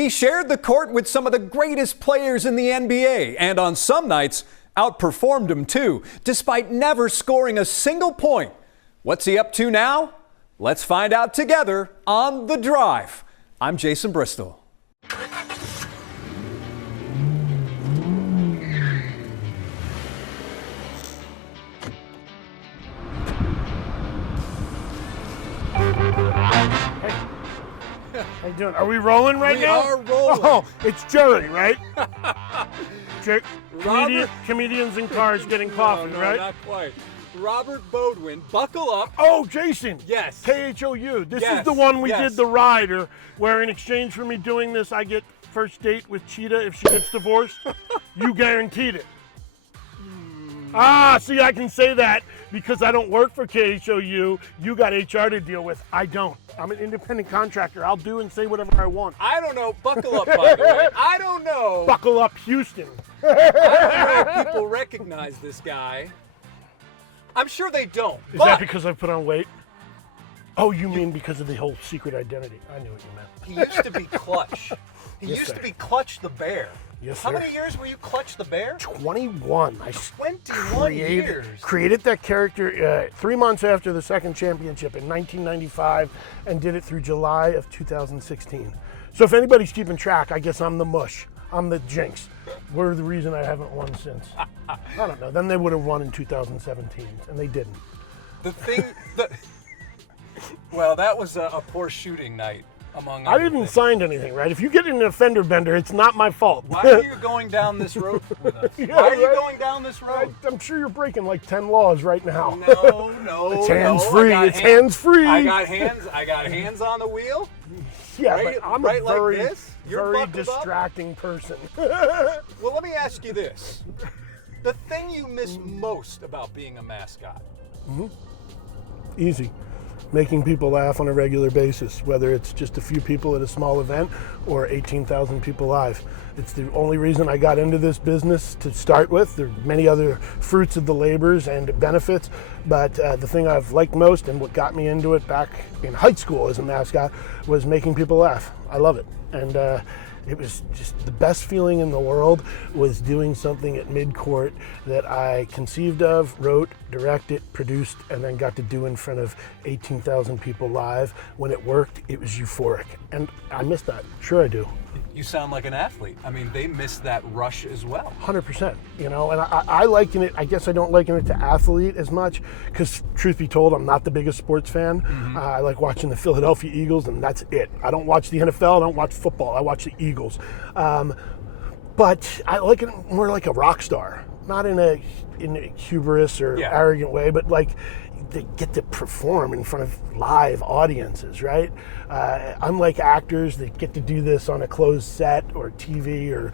He shared the court with some of the greatest players in the NBA, and on some nights, outperformed them too, despite never scoring a single point. What's he up to now? Let's find out together on The Drive. I'm Jason Bristol. How you doing? Are we rolling right now? We are rolling. Oh, it's Jerry, right? Robert, comedians in cars getting coffee, no, right? Not quite. Robert Boudwin, buckle up. Oh, Jason. Yes. KHOU. This Yes, is the one we yes. did the rider, where in exchange for me doing this, I get first date with Cheetah if she gets divorced. You guaranteed it. See, I can say that because I don't work for KHOU. You got HR to deal with. I don't. I'm an independent contractor. I'll do and say whatever I want. I don't know. Buckle up, by the way. I don't know. Buckle up, Houston. I don't know if people recognize this guy. I'm sure they don't. Is that because I put on weight? Oh, you mean because of the whole secret identity? I knew what you meant. He used to be Clutch. He Yes, used sir. to be Clutch the Bear. Yes, How sir. many years were you Clutch the Bear? 21. 21 years. Created that character 3 months after the second championship in 1995 and did it through July of 2016. So if anybody's keeping track, I guess I'm the mush. I'm the jinx. We're the reason I haven't won since. I don't know. Then they would have won in 2017, and they didn't. The thing that... Well, that was a poor shooting night, among I other didn't things. sign anything, right? If you get in an offender bender, it's not my fault. Why are you going down this road with us? Yeah, Why are you right. going down this road? I'm sure you're breaking like 10 laws right now. No. It's hands no. free. I got It's hands free. I got hands on the wheel. Yeah, right- but I'm right a like very, this? You're very buckled up? distracting person. Well, let me ask you this. The thing you miss most about being a mascot? Easy. Making people laugh on a regular basis, whether it's just a few people at a small event or 18,000 people live. It's the only reason I got into this business to start with. There are many other fruits of the labors and benefits, but the thing I've liked most and what got me into it back in high school as a mascot was making people laugh. I love it. And it was just the best feeling in the world was doing something at mid-court that I conceived of, wrote, directed, produced, and then got to do in front of 18,000 people live. When it worked, it was euphoric. And I miss that. Sure I do. You sound like an athlete. I mean, they miss that rush as well. 100%, and I liken it, I guess I don't liken it to athlete as much, because truth be told, I'm not the biggest sports fan. I like watching the Philadelphia Eagles, and that's it. I don't watch the NFL, I don't watch football, I watch the Eagles. But I like it more like a rock star, not in a hubris or arrogant way, but like they get to perform in front of live audiences, right? Unlike actors that get to do this on a closed set or TV or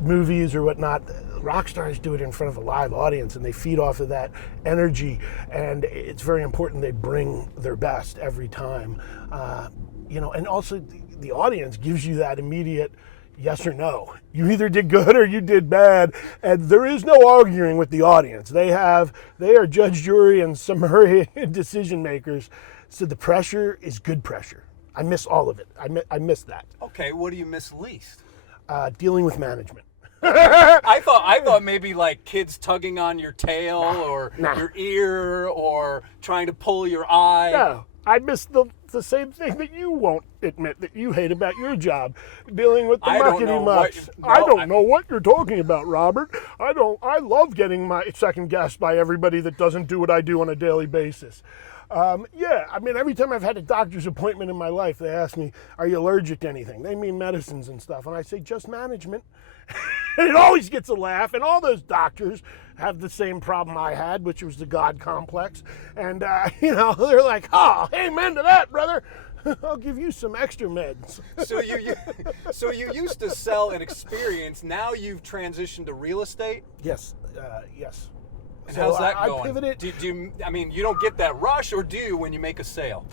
movies or whatnot, rock stars do it in front of a live audience and they feed off of that energy, and it's very important they bring their best every time. And also the audience gives you that immediate yes or no. You either did good or you did bad, and there is no arguing with the audience. They are judge, jury, and summary decision makers. So the pressure is good pressure. I miss all of it. I miss that. Okay, what do you miss least? Dealing with management. I thought maybe like kids tugging on your tail or your ear or trying to pull your eye. No, I miss the same thing that you won't admit that you hate about your job, dealing with the I don't muckety know mucks. what- I no, don't know what you're talking about, Robert. I love getting my second guessed by everybody that doesn't do what I do on a daily basis. Every time I've had a doctor's appointment in my life, they ask me, are you allergic to anything? They mean medicines and stuff. And I say, just management. And it always gets a laugh. And all those doctors have the same problem I had, which was the God complex. And, they're like, oh, amen to that, brother. I'll give you some extra meds. So you used to sell an experience. Now you've transitioned to real estate? Yes. And So how's that I going? pivoted. You don't get that rush, or do you when you make a sale?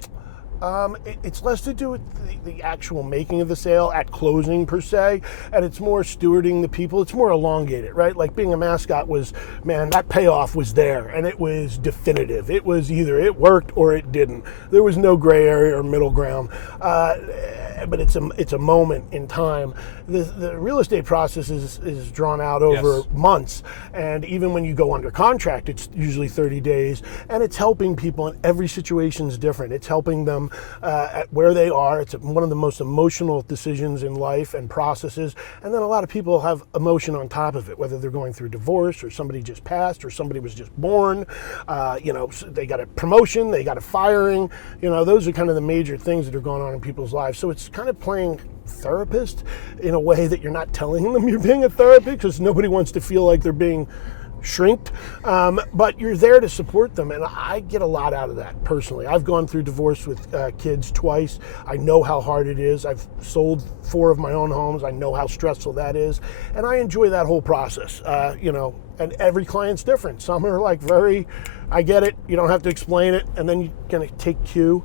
It's less to do with the actual making of the sale at closing per se, and it's more stewarding the people. It's more elongated, right? Like being a mascot was, man, that payoff was there, and it was definitive. It was either it worked or it didn't. There was no gray area or middle ground. but it's a moment in time. The real estate process is drawn out over months, and even when you go under contract, it's usually 30 days, and it's helping people, and every situation is different. It's helping them at where they are. It's one of the most emotional decisions in life and processes, and then a lot of people have emotion on top of it, whether they're going through divorce or somebody just passed or somebody was just born, they got a promotion, they got a firing, those are kind of the major things that are going on in people's lives. So it's kind of playing therapist in a way that you're not telling them you're being a therapist, because nobody wants to feel like they're being shrinked, but you're there to support them, and I get a lot out of that personally. I've gone through divorce with kids twice. I know how hard it is. I've sold 4 of my own homes. I know how stressful that is, and I enjoy that whole process. And every client's different. Some are like I get it, you don't have to explain it, and then you're gonna take KHOU.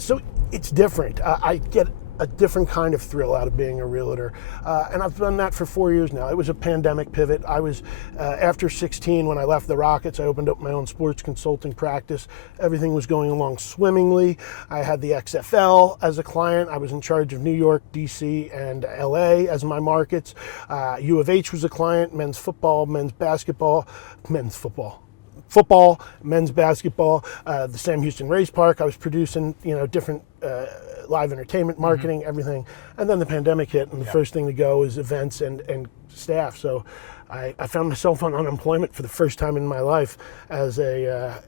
So it's different. I get a different kind of thrill out of being a realtor. And I've done that for 4 years now. It was a pandemic pivot. I was, after 16, when I left the Rockets, I opened up my own sports consulting practice. Everything was going along swimmingly. I had the XFL as a client. I was in charge of New York, DC, and LA as my markets. U of H was a client, men's football, men's basketball, men's basketball, the Sam Houston Race Park. I was producing, different live entertainment, marketing, everything. And then the pandemic hit, and the first thing to go is events and staff. So I found myself on unemployment for the first time in my life as a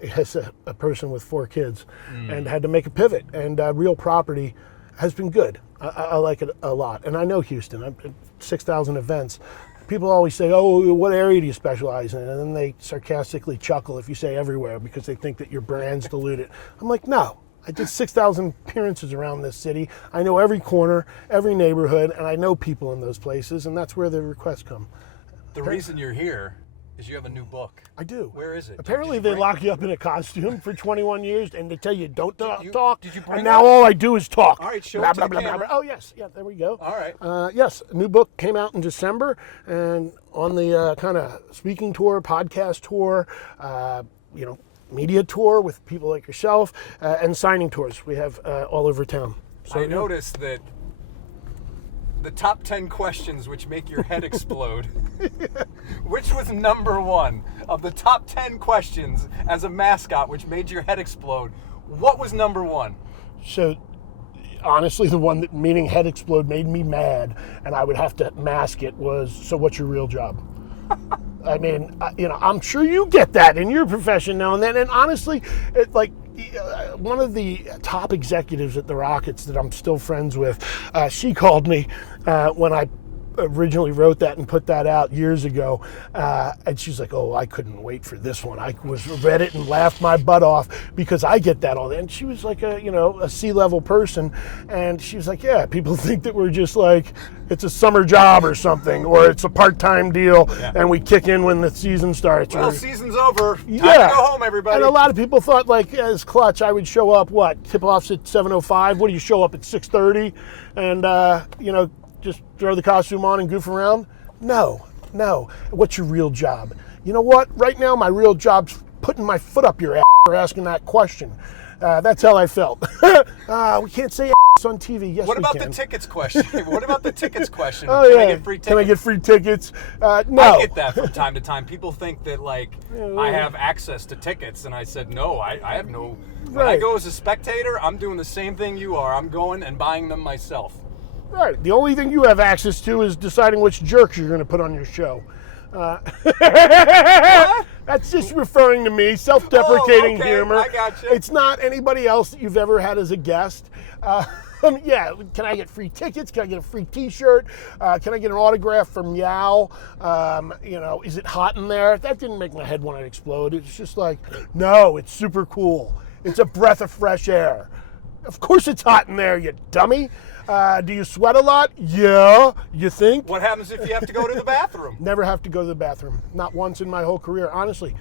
person with 4 kids, and had to make a pivot. And real property has been good. I like it a lot. And I know Houston. I've been 6,000 events. People always say, "Oh, what area do you specialize in?" And then they sarcastically chuckle if you say everywhere, because they think that your brand's diluted. I'm like, no. I did 6,000 appearances around this city. I know every corner, every neighborhood, and I know people in those places, and that's where the requests come. The reason you're here is you have a new book. I do. Where is it? Apparently they lock you up in a costume for 21 years, and they tell you don't talk. Did you bring and now all I do is talk. All right, show it to the camera. Oh, yes. Yeah, there we go. All right. Yes, a new book came out in December, and on the kind of speaking tour, podcast tour, media tour with people like yourself, and signing tours we have all over town. So I noticed that the top 10 questions which make your head explode, which was number 1 of the top 10 questions as a mascot which made your head explode? What was number 1? So honestly, the one that meaning head explode made me mad, and I would have to mask it, was, so what's your real job? I mean, I'm sure you get that in your profession now and then. And honestly, one of the top executives at the Rockets that I'm still friends with, she called me when I originally wrote that and put that out years ago, and she's like, "Oh, I couldn't wait for this one. I read it and laughed my butt off, because I get that all day." And she was like a C-level person, and she was like, "Yeah, people think that we're just like it's a summer job or something, or it's a part-time deal, and we kick in when the season starts." Well, season's over. Time to go home, everybody. And a lot of people thought, like, as Clutch, I would show up. Tip-off's at 7:05. What do you show up at 6:30? And just throw the costume on and goof around? No. What's your real job? You know what? Right now, my real job's putting my foot up your ass for asking that question. That's how I felt. We can't say ass on TV. Yes, what we about can. the tickets question? What about the tickets question? Oh, Can yeah. I get free tickets? Can I get free tickets? No. I get that from time to time. People think that, I have access to tickets, and I said, no, I have no. When I go as a spectator, I'm doing the same thing you are. I'm going and buying them myself. Right. The only thing you have access to is deciding which jerks you're going to put on your show. That's just referring to me, self-deprecating humor. I got you. It's not anybody else that you've ever had as a guest. Yeah, can I get free tickets? Can I get a free T-shirt? Can I get an autograph from Meow? Is it hot in there? That didn't make my head want to explode. It's just like, no, it's super cool. It's a breath of fresh air. Of course it's hot in there, you dummy. Do you sweat a lot? Yeah. You think? What happens if you have to go to the bathroom? Never have to go to the bathroom. Not once in my whole career. Honestly,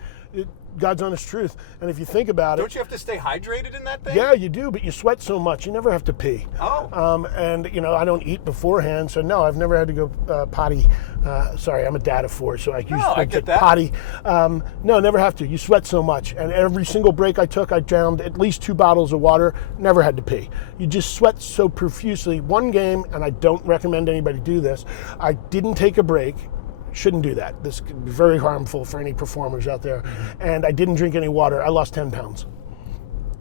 God's honest truth. And if you think about Don't you have to stay hydrated in that thing? Yeah, you do, but you sweat so much, you never have to pee. Oh. And, I don't eat beforehand, so no, I've never had to go potty. Sorry, I'm a dad of 4, so I get that. potty. No, never have to. You sweat so much. And every single break I took, I downed at least 2 bottles of water, never had to pee. You just sweat so profusely. One game, and I don't recommend anybody do this, I didn't take a break. Shouldn't do that. This could be very harmful for any performers out there. And I didn't drink any water. I lost 10 pounds.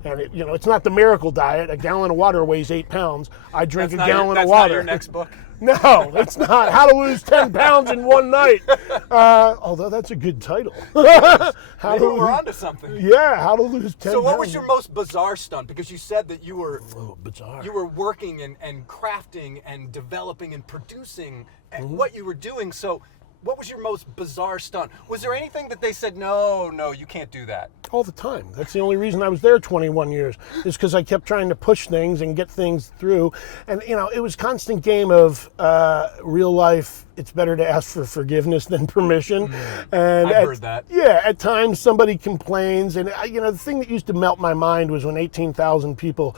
And it's not the miracle diet. A gallon of water weighs 8 pounds. I drink a gallon of water. That's not your next book? No, it's not. How to Lose 10 Pounds in One Night. Although that's a good title. Maybe we're onto something. Yeah, How to Lose 10 Pounds. So what was your most bizarre stunt? Because you said that you were bizarre. You were working and crafting and developing and producing and what you were doing. So what was your most bizarre stunt? Was there anything that they said, no, you can't do that? All the time. That's the only reason I was there 21 years, is because I kept trying to push things and get things through. And, it was a constant game of real life. It's better to ask for forgiveness than permission. And I've heard that. Yeah, at times somebody complains. And, the thing that used to melt my mind was when 18,000 people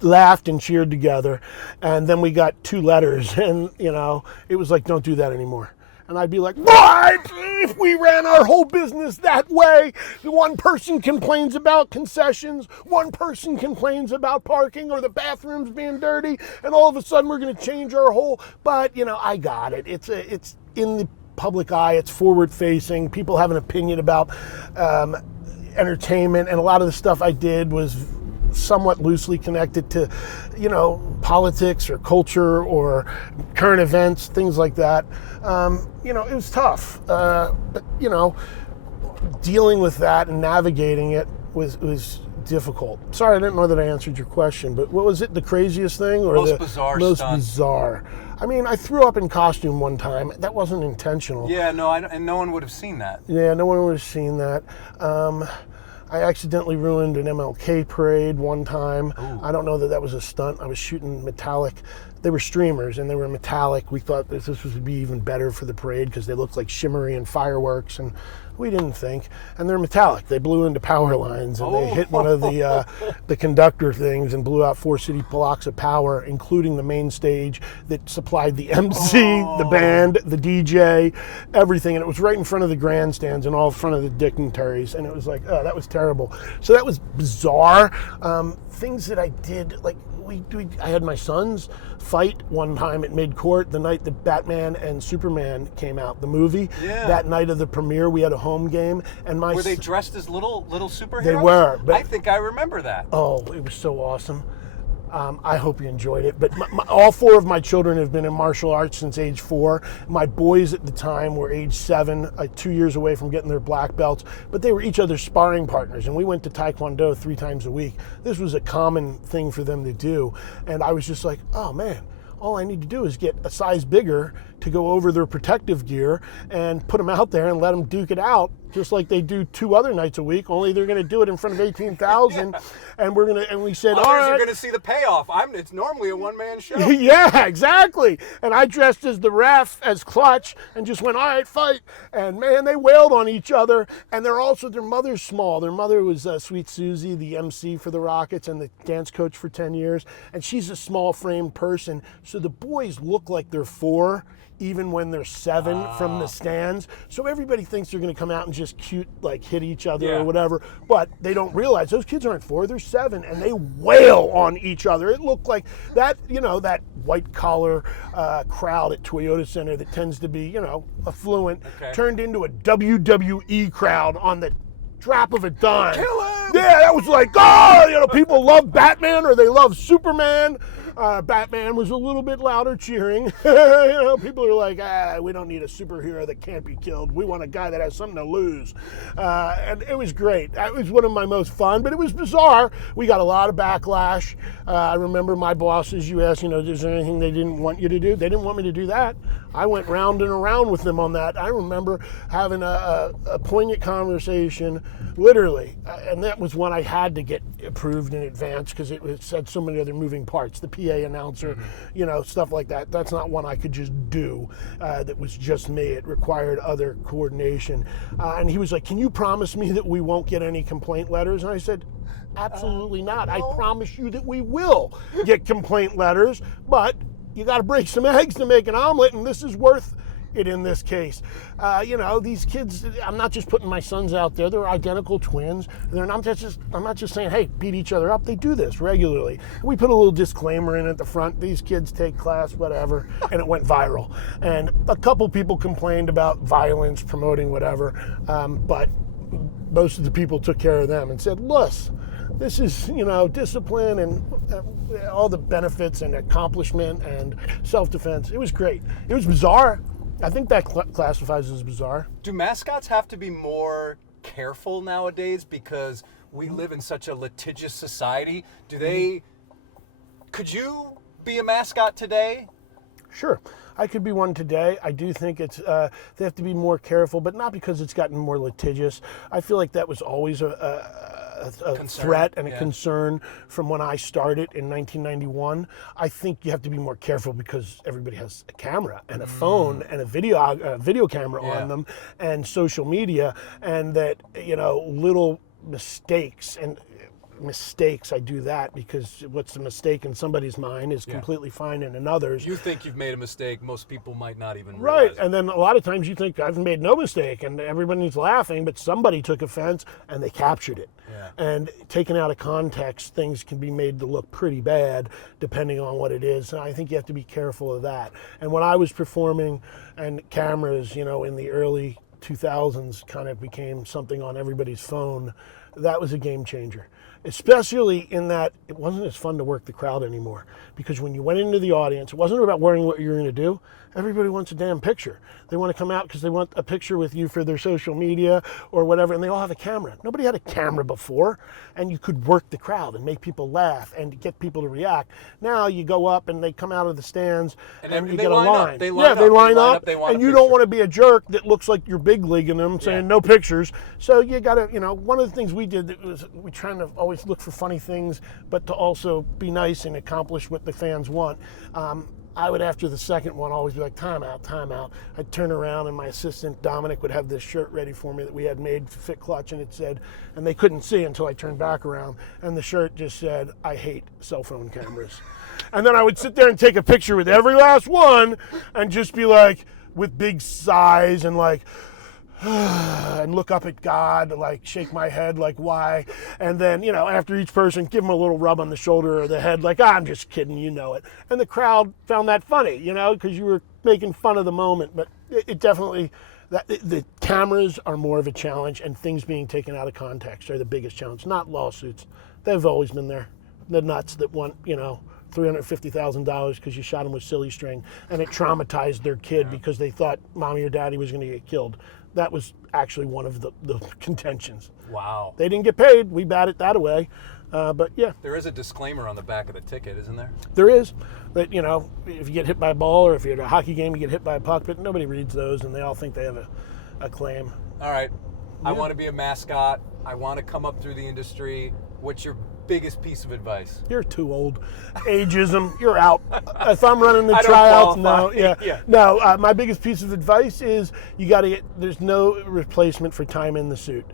laughed and cheered together. And then we got 2 letters. And, it was like, don't do that anymore. And I'd be like, what? If we ran our whole business that way, one person complains about concessions, one person complains about parking or the bathrooms being dirty, and all of a sudden we're going to change our whole, but, I got it. It's in the public eye, it's forward facing, people have an opinion about entertainment, and a lot of the stuff I did was somewhat loosely connected to, politics or culture or current events, things like that. It was tough. But, dealing with that and navigating it was difficult. Sorry, I didn't know that I answered your question, but what was it, the craziest thing? Or most the bizarre most stunt. Bizarre. I mean, I threw up in costume one time. That wasn't intentional. Yeah, no, and no one would have seen that. Yeah, no one would have seen that. I accidentally ruined an MLK parade one time. Ooh. I don't know that was a stunt. I was shooting metallic. They were streamers and they were metallic. We thought this would be even better for the parade because they looked like shimmery and fireworks, and we didn't think. And they're metallic. They blew into power lines and they hit one of the conductor things and blew out 4 city blocks of power, including the main stage that supplied the MC, the band, the DJ, everything. And it was right in front of the grandstands and all in front of the dignitaries. And it was like, oh, that was terrible. So that was bizarre. Things that I did, like, I had my sons fight one time at mid-court the night that Batman and Superman came out, the movie. Yeah. That night of the premiere, we had a home game, and were they dressed as little superheroes? They were. But I think I remember that. Oh, it was so awesome. I hope you enjoyed it. But all 4 of my children have been in martial arts since age 4. My boys at the time were age 7, 2 years away from getting their black belts. But they were each other's sparring partners, and we went to Taekwondo 3 times a week. This was a common thing for them to do. And I was just like, oh, man, all I need to do is get a size bigger to go over their protective gear and put them out there and let them duke it out, just like they do 2 other nights a week, only they're going to do it in front of 18,000. And we said, others all right. are going to see the payoff. It's normally a one-man show. Yeah, exactly. And I dressed as the ref, as Clutch, and just went, all right, fight. And man, they wailed on each other. And their mother's small. Their mother was Sweet Susie, the MC for the Rockets and the dance coach for 10 years. And she's a small framed person. So the boys look like they're 4, even when they're 7 from the stands. So everybody thinks they're going to come out and just cute, like hit each other or whatever. But they don't realize those kids aren't 4, they're 7, and they wail on each other. It looked like that, that white collar crowd at Toyota Center that tends to be, affluent, turned into a WWE crowd on the drop of a dime. Kill him! Yeah, that was like, oh, people love Batman or they love Superman. Batman was a little bit louder cheering. People are like, we don't need a superhero that can't be killed. We want a guy that has something to lose. And it was great. That was one of my most fun, but it was bizarre. We got a lot of backlash. I remember my bosses, you asked, is there anything they didn't want you to do? They didn't want me to do that. I went round and around with them on that. I remember having a poignant conversation, literally, and that was one I had to get approved in advance because it had so many other moving parts. The PA announcer, you know, stuff like that. That's not one I could just do. That was just me. It required other coordination. And he was like, "Can you promise me that we won't get any complaint letters?" And I said, "Absolutely not. I promise you that we will get complaint letters, but you got to break some eggs to make an omelet, and this is worth it in this case." You know, these kids, I'm not just putting my sons out there. They're identical twins. I'm not just saying, hey, beat each other up. They do this regularly. We put a little disclaimer in at the front. These kids take class, whatever, and it went viral. And a couple people complained about violence, promoting whatever, but most of the people took care of them and said, "Look, this is, you know, discipline and all the benefits and accomplishment and self-defense." It was great. It was bizarre. I think that classifies as bizarre. Do mascots have to be more careful nowadays because we live in such a litigious society? Could you be a mascot today? Sure. I could be one today. I do think it's they have to be more careful, but not because it's gotten more litigious. I feel like that was always a threat and a concern from when I started in 1991. I think you have to be more careful because everybody has a camera and a phone and a video camera on them and social media, and that, you know, little mistakes I do that because what's a mistake in somebody's mind is completely fine in another's. You think you've made a mistake, most people might not even realize realize it. And then a lot of times you think, I've made no mistake, and everybody's laughing, but somebody took offense and they captured it. And taken out of context, things can be made to look pretty bad depending on what it is. And I think you have to be careful of that. And when I was performing, and cameras, you know, in the early 2000s kind of became something on everybody's phone, that was a game changer. Especially in that it wasn't as fun to work the crowd anymore. Because when you went into the audience, it wasn't about worrying what you were going to do. Everybody wants a damn picture. They want to come out because they want a picture with you for their social media or whatever, and they all have a camera. Nobody had a camera before, and you could work the crowd and make people laugh and get people to react. Now you go up and they come out of the stands and you get a line. They line up, and you don't want to be a jerk that looks like you're big leaguing them saying no pictures. So you got to, you know, one of the things we did that was we trying to always look for funny things, but to also be nice and accomplish what the fans want. I would, after the second one, always be like, time out, time out. I'd turn around and my assistant, Dominic, would have this shirt ready for me that we had made to fit Clutch, and it said, and they couldn't see until I turned back around, and the shirt just said, "I hate cell phone cameras." And then I would sit there and take a picture with every last one and just be like, with big sighs and like, and look up at God, like shake my head, like why? And then, you know, after each person, give them a little rub on the shoulder or the head, like, I'm just kidding, you know it. And the crowd found that funny, you know, because you were making fun of the moment. But it definitely, the cameras are more of a challenge, and things being taken out of context are the biggest challenge, not lawsuits. They've always been there. The nuts that want, you know, $350,000 because you shot them with silly string, and it traumatized their kid because they thought mommy or daddy was going to get killed. That was actually one of the contentions. Wow. They didn't get paid. We batted that away. But yeah. There is a disclaimer on the back of the ticket, isn't there? There is. That, you know, if you get hit by a ball, or if you're at a hockey game, you get hit by a puck, but nobody reads those, and they all think they have a claim. All right. I want to be a mascot. I want to come up through the industry. What's your biggest piece of advice? You're too old. Ageism, you're out. If I'm running the tryouts, no. My biggest piece of advice is you got to get. There's no replacement for time in the suit.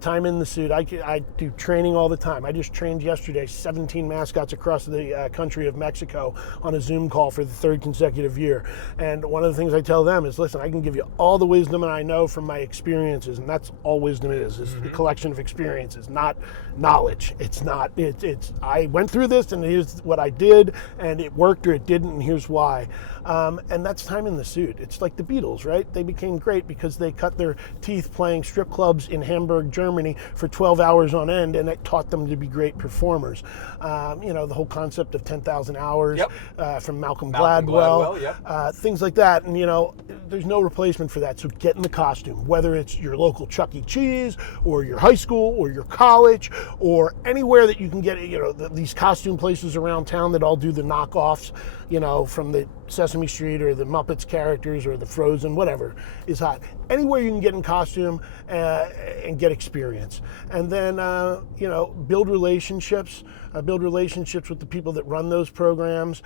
Time in the suit. I do training all the time. I just trained yesterday 17 mascots across the country of Mexico on a Zoom call for the third consecutive year. And one of the things I tell them is, listen, I can give you all the wisdom I know from my experiences, and that's all wisdom is a collection of experiences, not knowledge. It's not. It's I went through this, and here's what I did, and it worked or it didn't, and here's why. And that's time in the suit. It's like the Beatles, right? They became great because they cut their teeth playing strip clubs in Hamburg, Germany for 12 hours on end, and it taught them to be great performers. You know, the whole concept of 10,000 hours from Malcolm Gladwell, things like that. And, you know, there's no replacement for that. So get in the costume, whether it's your local Chuck E. Cheese or your high school or your college or anywhere that you can get, you know, these costume places around town that all do the knockoffs, you know, from the Sesame Street or the Muppets characters or the Frozen, whatever is hot. Anywhere you can get in costume and get experience. And then, build relationships. Build relationships with the people that run those programs.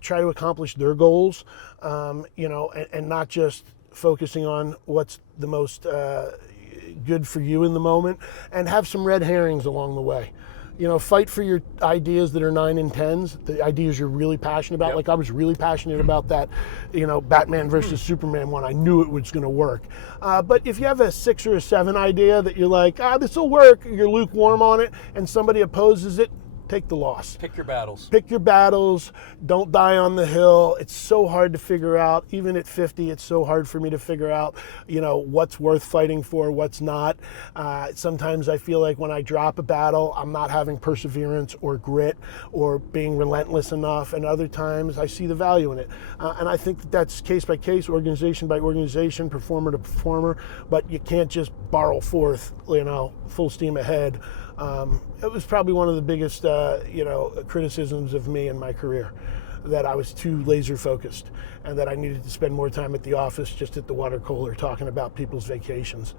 Try to accomplish their goals, and not just focusing on what's the most good for you in the moment, and have some red herrings along the way. Fight for your ideas that are 9 and 10s, the ideas you're really passionate about. Yep. Like I was really passionate about that, Batman versus Superman one. I knew it was going to work. But if you have a 6 or a 7 idea that you're like, this will work, you're lukewarm on it, and somebody opposes it, take the loss. Pick your battles. Pick your battles. Don't die on the hill. It's so hard to figure out. Even at 50, it's so hard for me to figure out, what's worth fighting for, what's not. Sometimes I feel like when I drop a battle, I'm not having perseverance or grit or being relentless enough. And other times I see the value in it. And I think that's case by case, organization by organization, performer to performer. But you can't just borrow forth, full steam ahead. It was probably one of the biggest, criticisms of me in my career, that I was too laser focused and that I needed to spend more time at the office, just at the water cooler, talking about people's vacations.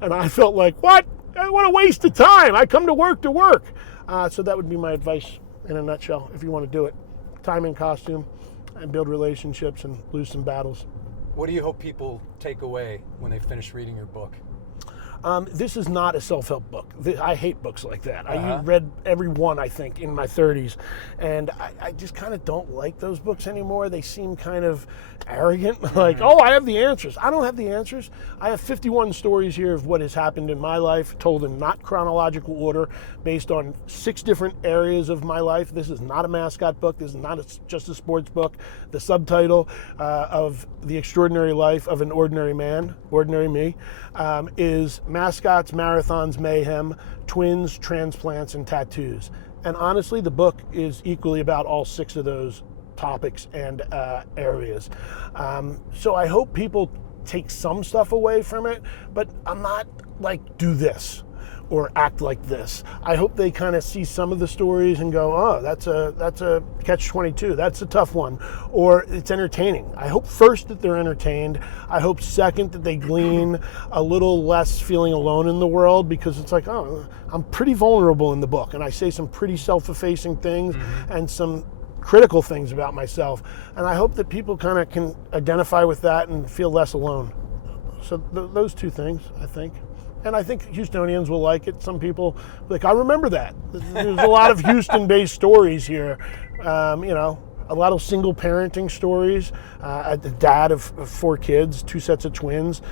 And I felt like, what a waste of time. I come to work. So that would be my advice in a nutshell, if you want to do it. Time in costume and build relationships and lose some battles. What do you hope people take away when they finish reading your book? This is not a self-help book. I hate books like that. I read every one, I think, in my 30s. And I just kind of don't like those books anymore. They seem kind of arrogant. Like, I have the answers. I don't have the answers. I have 51 stories here of what has happened in my life, told in not chronological order, based on 6 different areas of my life. This is not a mascot book. This is not just a sports book. The subtitle of The Extraordinary Life of an Ordinary Man, Ordinary Me, is Mascots, Marathons, Mayhem, Twins, Transplants, and Tattoos. And honestly, the book is equally about all 6 of those topics and areas. So I hope people take some stuff away from it, but I'm not like, do this or act like this. I hope they kind of see some of the stories and go, that's a catch-22. That's a tough one. Or it's entertaining. I hope first that they're entertained. I hope second that they glean a little less feeling alone in the world, because it's like, I'm pretty vulnerable in the book, and I say some pretty self-effacing things and some critical things about myself. And I hope that people kind of can identify with that and feel less alone. So those 2 things, I think. And I think Houstonians will like it. Some people, I remember that. There's a lot of Houston-based stories here. A lot of single parenting stories. A dad of 4 kids, 2 sets of twins.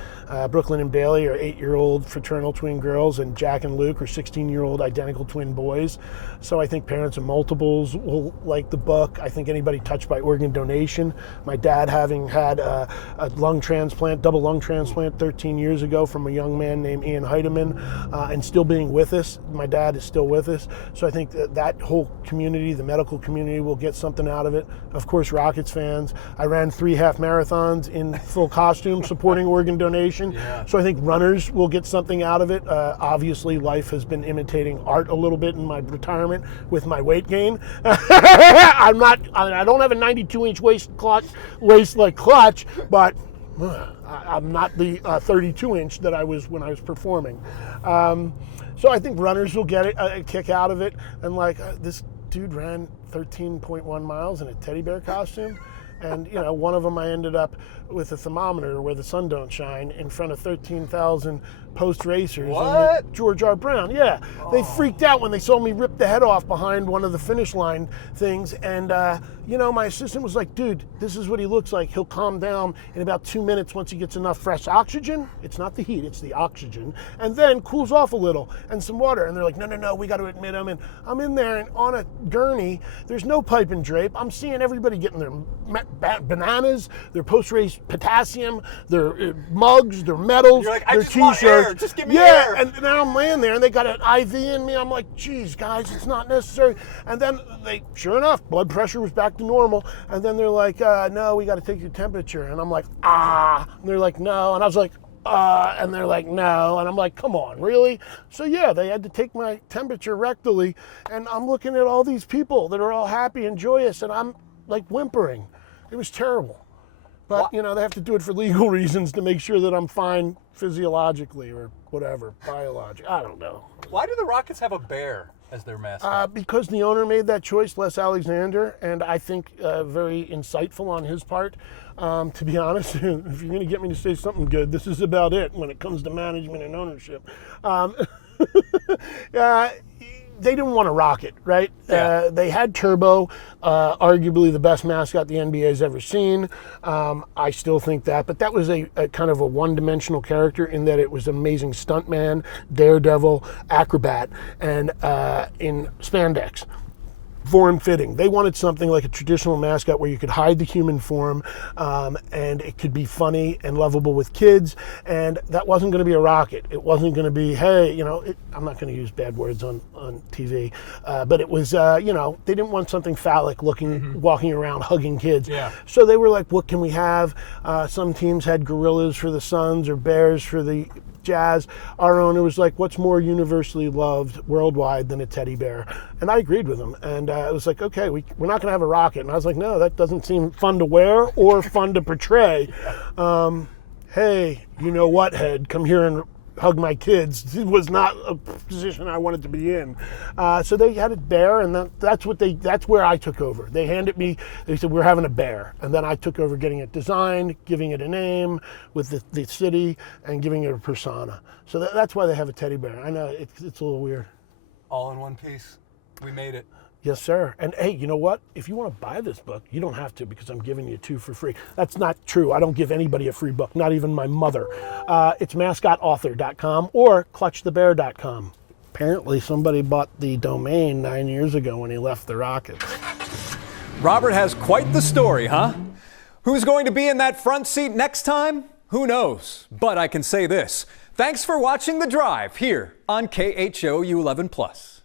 Brooklyn and Bailey are 8-year-old fraternal twin girls, and Jack and Luke are 16-year-old identical twin boys. So I think parents of multiples will like the book. I think anybody touched by organ donation, my dad having had a lung transplant, double lung transplant 13 years ago from a young man named Ian Heidemann, and still being with us. My dad is still with us. So I think that whole community, the medical community, will get something out of it. Of course, Rockets fans. I ran 3 half marathons in full costume supporting organ donation. Yeah. So I think runners will get something out of it. Obviously, life has been imitating art a little bit in my retirement with my weight gain. I don't have a 92-inch waist like Clutch, but I'm not the 32-inch that I was when I was performing. So I think runners will get a kick out of it. And this dude ran 13.1 miles in a teddy bear costume. And, one of them I ended up with a thermometer where the sun don't shine in front of 13,000 post-racers. What? And George R. Brown, yeah. Oh. They freaked out when they saw me rip the head off behind one of the finish line things. And, my assistant was like, dude, this is what he looks like. He'll calm down in about 2 minutes once he gets enough fresh oxygen. It's not the heat, it's the oxygen. And then cools off a little and some water. And they're like, no, we got to admit him. And I'm in there and on a gurney, there's no pipe and drape. I'm seeing everybody getting their bananas, their post-race potassium, their mugs, their medals, You're like, their I just want t-shirts. air. Just give me air. And now I'm laying there and they got an IV in me. I'm like, geez, guys, it's not necessary. And then sure enough, blood pressure was back to normal. And then they're like, no, we got to take your temperature. And I'm like, And they're like, no. And I was like, and they're like, no. And I'm like, come on, really? So yeah, they had to take my temperature rectally. And I'm looking at all these people that are all happy and joyous. And I'm like whimpering. It was terrible. But, you know, they have to do it for legal reasons to make sure that I'm fine physiologically or whatever, biologically. I don't know. Why do the Rockets have a bear as their mascot? Because the owner made that choice, Les Alexander, and I think very insightful on his part. To be honest, if you're going to get me to say something good, this is about it when it comes to management and ownership. They didn't want to rock it, right? Yeah. They had Turbo, arguably the best mascot the NBA's ever seen. I still think that, but that was a kind of a one-dimensional character in that it was an amazing stuntman, daredevil, acrobat, and in spandex. Form-fitting. They wanted something like a traditional mascot where you could hide the human form and it could be funny and lovable with kids, and that wasn't going to be a rocket. It wasn't going to be, hey, you know, I'm not going to use bad words on TV, but it was, you know, they didn't want something phallic looking, walking around hugging kids. Yeah. So they were like, what can we have? Some teams had gorillas for the Suns or bears for the Jazz. Our owner was like, what's more universally loved worldwide than a teddy bear? And I agreed with him. And it was like, okay, we're not going to have a rocket. And I was like, no, that doesn't seem fun to wear or fun to portray. Hey, you know what, head, come here and hug my kids. It was not a position I wanted to be in. So they had a bear, and that's where I took over. They handed me, they said, we're having a bear. And then I took over getting it designed, giving it a name with the city, and giving it a persona. So that's why they have a teddy bear. I know, it's a little weird. All in one piece. We made it. Yes, sir. And hey, you know what? If you want to buy this book, you don't have to because I'm giving you 2 for free. That's not true. I don't give anybody a free book, not even my mother. It's mascotauthor.com or clutchthebear.com. Apparently somebody bought the domain 9 years ago when he left the Rockets. Robert has quite the story, huh? Who's going to be in that front seat next time? Who knows? But I can say this. Thanks for watching The Drive here on KHOU 11+.